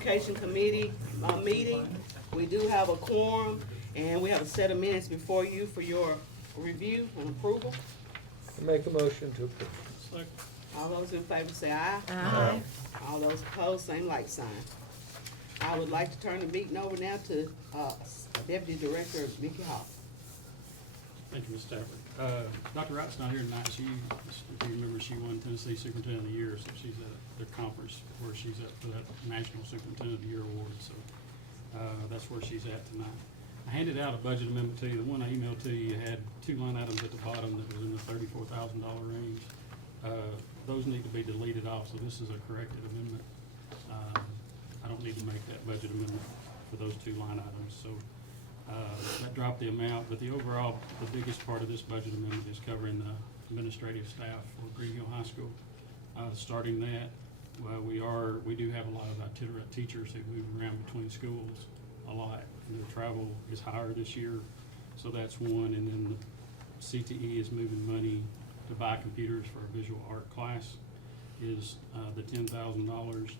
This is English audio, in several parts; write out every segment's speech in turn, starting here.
Education Committee meeting. We do have a quorum, and we have a set of minutes before you for your review and approval. I make a motion to approve. All those in favor say aye. Aye. All those opposed, same like sign. I would like to turn the meeting over now to Deputy Director Mickey Hall. Thank you, Ms. Stafford. Dr. Wright's not here tonight. She, if you remember, she won Tennessee Superintendent of the Year, so she's at the conference where she's at for that National Superintendent of the Year award, so that's where she's at tonight. I handed out a budget amendment to you. The one I emailed to you had two line items at the bottom that was in the $34,000 range. Those need to be deleted off, so this is a corrected amendment. I don't need to make that budget amendment for those two line items, so that dropped the amount, but the overall, the biggest part of this budget amendment is covering the administrative staff for Green Hill High School. Starting that, we do have a lot of itinerant teachers who move around between schools a lot, and their travel is higher this year, so that's one. And then the CTE is moving money to buy computers for a visual art class is the $10,000,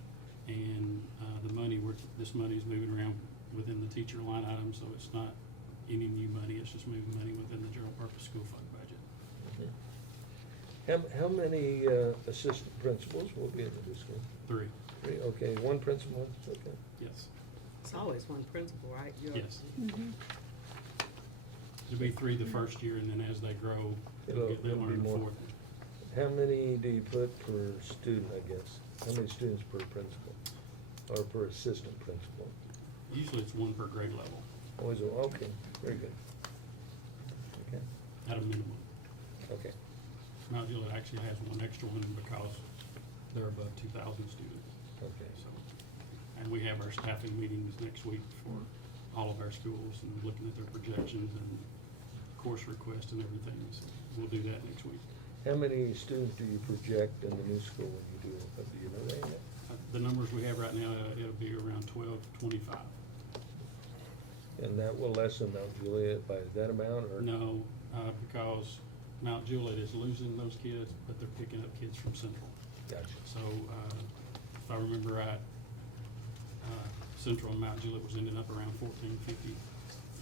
and the money this money is moving around within the teacher line item, so it's not any new money, it's just moving money within the general purpose school fund budget. How many assistant principals will be in the school? Three, Okay, one principal, okay. yes, It's always one principal, right? yes. There'll be three the first year, and then as they grow, they'll It'll be learn the more. fourth. How many do you put per student, I guess? How many students per principal, or per assistant principal? Usually it's one per grade level, Always, okay, very good. Okay, at a minimum. okay. Mount Juliet actually has one extra one because they're above 2,000 students. Okay. So, and we have our staffing meetings next week for all of our schools and looking at their projections and course requests and everything. So we'll do that next week. How many students do you project in the new school when you do it? Do you know that yet? The numbers we have right now, it'll be around 1225. And that will lessen Mount Juliet by that amount, or? No, because Mount Juliet is losing those kids, but they're picking up kids from Central. Gotcha. So, if I remember right, Central and Mount Juliet was ending up around 1,450,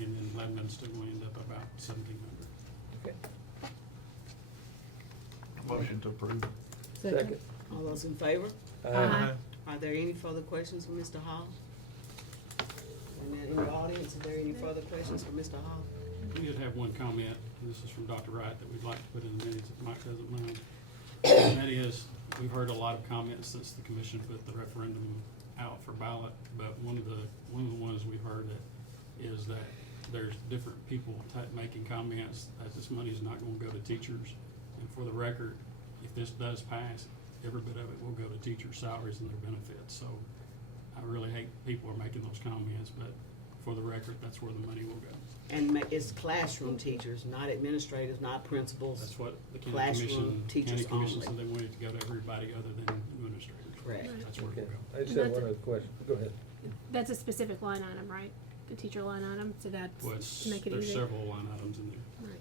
and then Lebanon's still going to end up about 1,700. Okay. Motion to approve. Second. All those in favor? Aye. Are there any further questions for Mr. Hall? And then in the audience, are there any further questions for Mr. Hall? We did have one comment, and this is from Dr. Wright, that we'd like to put in the minutes if Mike doesn't mind. And that is, we've heard a lot of comments since the commission put the referendum out for ballot, but one of the ones we've heard that is that there's different people making comments that this money is not gonna go to teachers. And for the record, if this does pass, every bit of it will go to teachers' salaries and their benefits. So I really hate people are making those comments, but for the record, that's where the money will go. And it's classroom teachers, not administrators, not principals. That's what the county Classroom teachers commission said only. they wanted to go to everybody other than administrators. Correct. That's where it Okay, will go. I just have one other question, go ahead. That's a specific line item, right? The teacher line item, so that's Well, to make it there's easy. several line items in there. Right.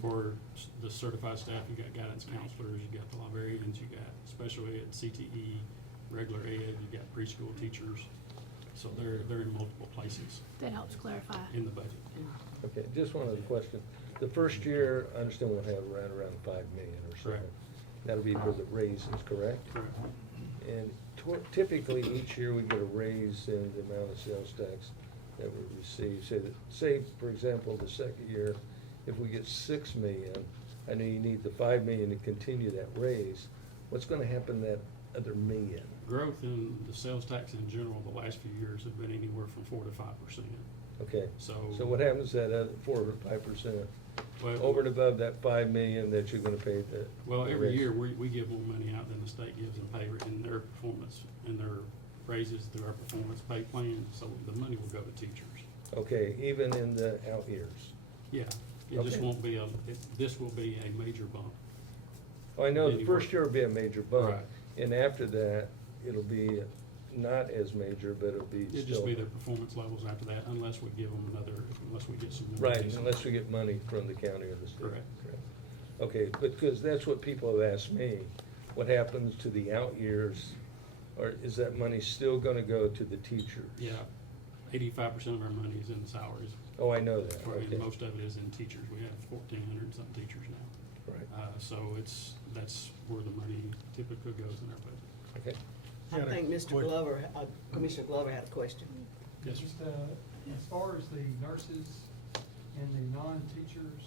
For the certified staff, you got guidance counselors, you got the librarians, you got special ed, CTE, regular ed, you got preschool teachers. So they're in multiple places That helps clarify. in the budget. Okay, just one other question. The first year, I understand we'll have around 5 million or so. Correct. That'll be for the raises, correct? Correct. And typically, each year we get a raise in the amount of sales tax that we receive. Say, for example, the second year, if we get 6 million, I know you need the 5 million to continue that raise. What's gonna happen to that other million? Growth in the sales tax in general, the last few years have been anywhere from 4 to 5%. Okay, So. so what happens to that other 4 or 5%? Well, Over and above that 5 million that you're gonna pay the. Well, the every raise? year, we give more money out than the state gives in pay, in their performance, and their raises through our performance pay plan, so the money will go to teachers. Okay, even in the out years? Yeah, it just Okay. won't be this will be a major bump. Oh, I know the Anywhere. first year will be a major bump, Right. and after that, it'll be not as major, but it'll be still. It'll just be their performance levels after that, unless we give them unless we get some. new Right, raises. unless we get money from the county or the state. Correct. Okay, because that's what people have asked me, what happens to the out years Or is that money still gonna go to the teachers? Yeah, 85% of our money is in salaries, Oh, I know that, and okay, most of it is in teachers. We have 1,400 and something teachers now. right, So that's where the money typically goes in our budget. okay. I think Mr. Glover, Commissioner Glover had a question. Yes, sir. Just, as far as the nurses and the non-teachers.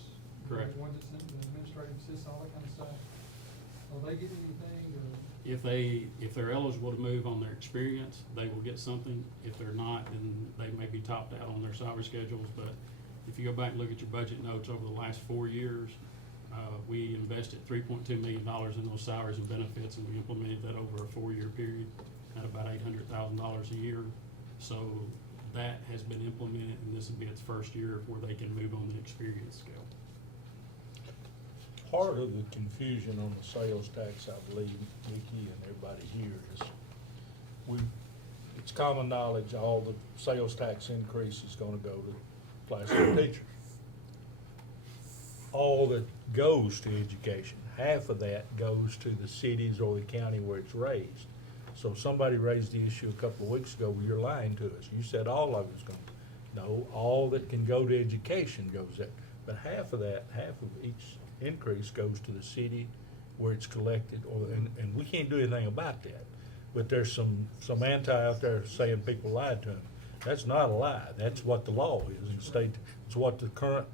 Correct. The ones that's in the administrative assist, all that kind of stuff, are they getting anything, or? If they're eligible to move on their experience, they will get something. If they're not, then they may be topped out on their salary schedules. But if you go back and look at your budget notes over the last 4 years, we invested $3.2 million in those salaries and benefits, and we implemented that over a 4-year period at about $800,000 a year. So that has been implemented, and this will be its first year where they can move on the experience scale. Part of the confusion on the sales tax, I believe, Nikki and everybody here is it's common knowledge all the sales tax increase is gonna go to classroom teachers. All that goes to education, half of that goes to the cities or the county where it's raised. So somebody raised the issue a couple of weeks ago, well, you're lying to us. You said all of it's gonna, no, all that can go to education goes there. But half of that, half of each increase goes to the city where it's collected, and we can't do anything about that. But there's some anti out there saying people lied to them. That's not a lie. That's what the law is in the state. It's what the current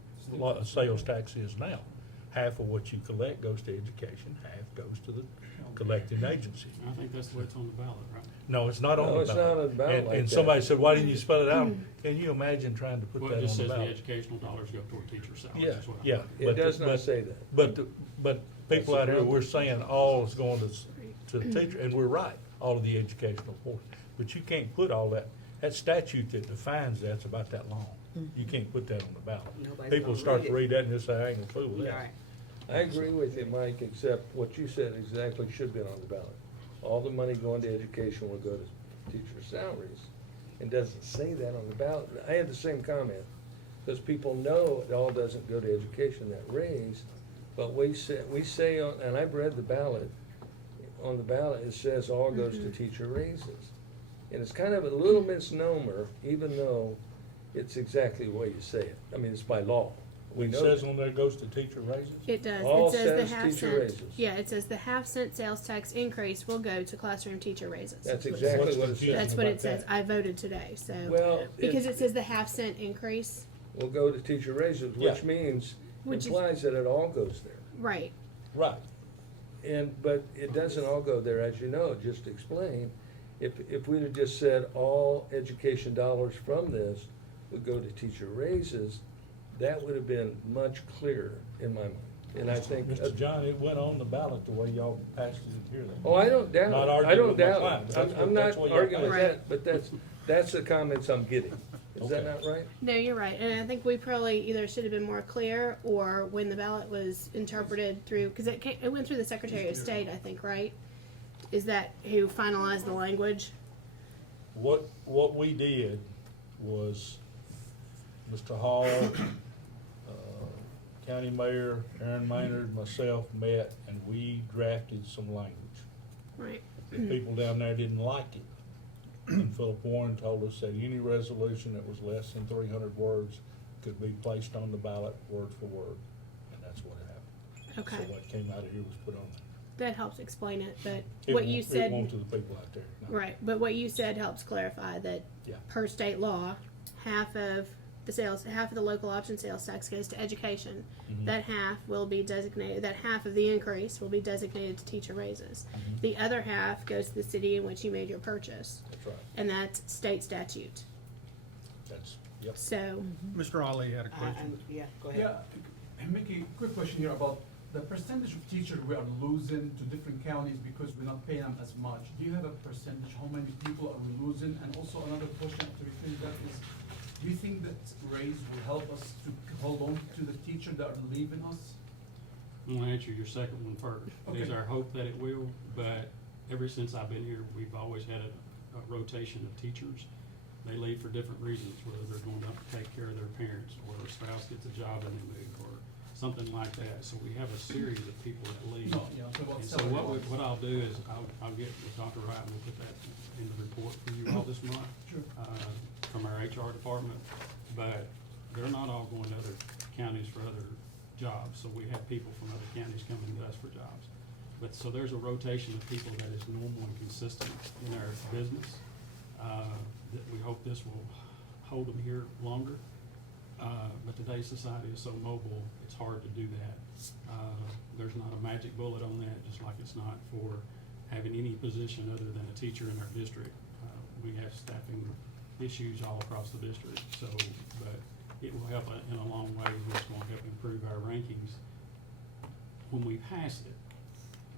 sales tax is now. Half of what you collect goes to education, half goes to the collecting agency. I think that's the way it's on the ballot, right? No, it's not on No, the it's ballot. not on the ballot And- like And that. somebody said, why didn't you spell it out? Can you imagine trying to put Well, that it on just the says the ballot? educational dollars go toward teacher salaries. Yeah, is what I- yeah. It but- does not but- say that. But people That's out the here, problem. we're saying all is going to the teacher, and we're right, all of the educational portion. But you can't put all that, that statute that defines that's about that long. You can't put that on the ballot. Nobody's People gonna start read to it. read that and just say, I ain't gonna fool with Right. that. I agree with you, Mike, except what you said exactly should be on the ballot. All the money going to education will go to teacher salaries. It doesn't say that on the ballot. I had the same comment, because people know it all doesn't go to education, that raise. But we say, and I've read the ballot, on the ballot, it says all goes to teacher raises. And it's kind of a little misnomer, even though it's exactly the way you say it. I mean, it's by law. We It know says that. on there goes to teacher raises? It does. All It says the says half teacher cent. raises. Yeah, it says the half-cent sales tax increase will go to classroom teacher raises. That's What's exactly what it confusing says. That's what it about says. that? I voted today, so. Well, Because it says the half-cent increase, will go to teacher raises, which Yeah. means, Which is- implies that it all goes there. right. Right. But it doesn't all go there, as you know, just to explain. If we'd have just said all education dollars from this would go to teacher raises, that would have been much clearer in my mind. And I think, Mr. John, it went on the ballot the way y'all passed it here. then. oh, I don't doubt Not it. I arguing don't with my doubt client, it. but I'm that's I'm what- not that's what y'all arguing with passed. that, but that's the comments I'm getting. Is that Okay. not right? No, you're right. And I think we probably either should have been more clear or when the ballot was interpreted through, because it went through the Secretary of State, I think, right? Is that who finalized the language? What we did was, Mr. Hall, County Mayor, Aaron Maynard, myself met, and we drafted some language. Right. The people down there didn't like it. And Philip Warren told us that any resolution that was less than 300 words could be placed on the ballot word for word, and that's what happened. Okay. So what came out of here was put on there. That helps explain it, but It what won't- you It said, won't to the people out there. no. right, but what you said helps clarify that Yeah. per state law, half of the local option sales tax goes to education. Mhm. That half will be designated, that half of the increase will be designated to teacher raises. Mhm. The other half goes to the city in which you made your purchase, That's right. and that's state statute. That's, yep. So, Mr. Ali had a question. Yeah, go ahead. Yeah, Mickey, quick question here about the percentage of teachers we are losing to different counties because we're not paying them as much. Do you have a percentage, how many people are we losing? And also another question to refill that is, do you think that raise will help us to hold on to the teacher that are leaving us? I'm gonna answer your second one first. It is Okay. our hope that it will, but ever since I've been here, we've always had a rotation of teachers. They leave for different reasons, whether they're going out to take care of their parents, or their spouse gets a job and they move, or something like that. So we have a series of people that leave. No, yeah, so about And so salary. what I'll do is I'll get with Dr. Wright, and we'll put that in the report for you all this month. Sure. From our HR department, but they're not all going to other counties for other jobs, so we have people from other counties coming to us for jobs. But, so there's a rotation of people that is normal and consistent in our business. That we hope this will hold them here longer. But today's society is so mobile, it's hard to do that. There's not a magic bullet on that, just like it's not for having any position other than a teacher in our district. We have staffing issues all across the district, so, but it will help in a long way. It's gonna help improve our rankings when we pass it.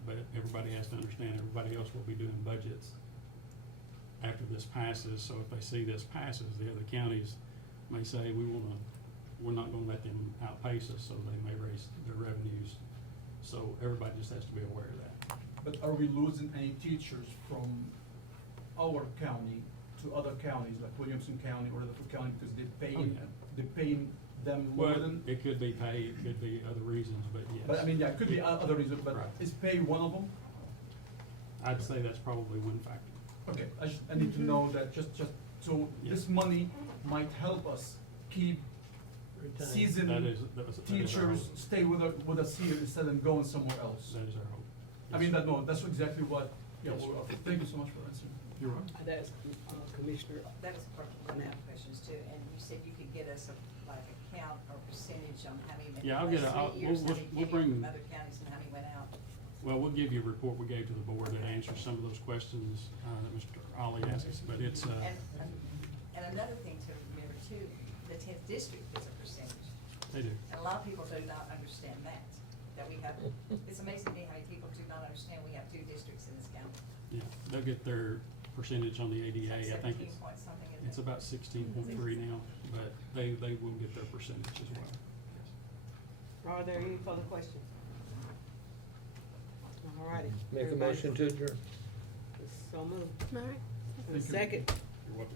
But everybody has to understand, everybody else will be doing budgets after this passes, so if they see this passes, the other counties may say, we're not gonna let them outpace us, so they may raise their revenues. So everybody just has to be aware of that. But are we losing any teachers from our county to other counties, like Williamson County or Rutherford County, because they're paying them more Well, than? it could be pay, it could be other reasons, but yes. But I mean, yeah, it could be other reasons, but Right. is pay one of them? I'd say that's probably one factor. Okay, I need to know that so Yeah. this money might help us keep seasoned That is our teachers hope. stay with us here instead of going somewhere else. That is our hope. I mean, that's exactly what, yeah, Yes, sir. well, thank you so much for answering. You're right. That's Commissioner. That was part of one of my questions too, and you said you could get us like a count or percentage on how many went Yeah, I'll in get the a- last I'll- 3 years, we'll- how many we'll came bring- in from other counties and how many went out. Well, we'll give you a report we gave to the board that answers some of those questions, that Mr. Ollie asked us, but it's, And another thing to remember too, the 10th district is a percentage, they do. and a lot of people do not understand that we have, it's amazing to me how many people do not understand we have 2 districts in this county. Yeah, they'll get their percentage on the ADA, I think 17 it's, point something, isn't it? it's about 16.3 now, but they will get their percentage as well. Are there any further questions? All righty. Make a motion to adjourn. So moved. All right. Second. You're welcome.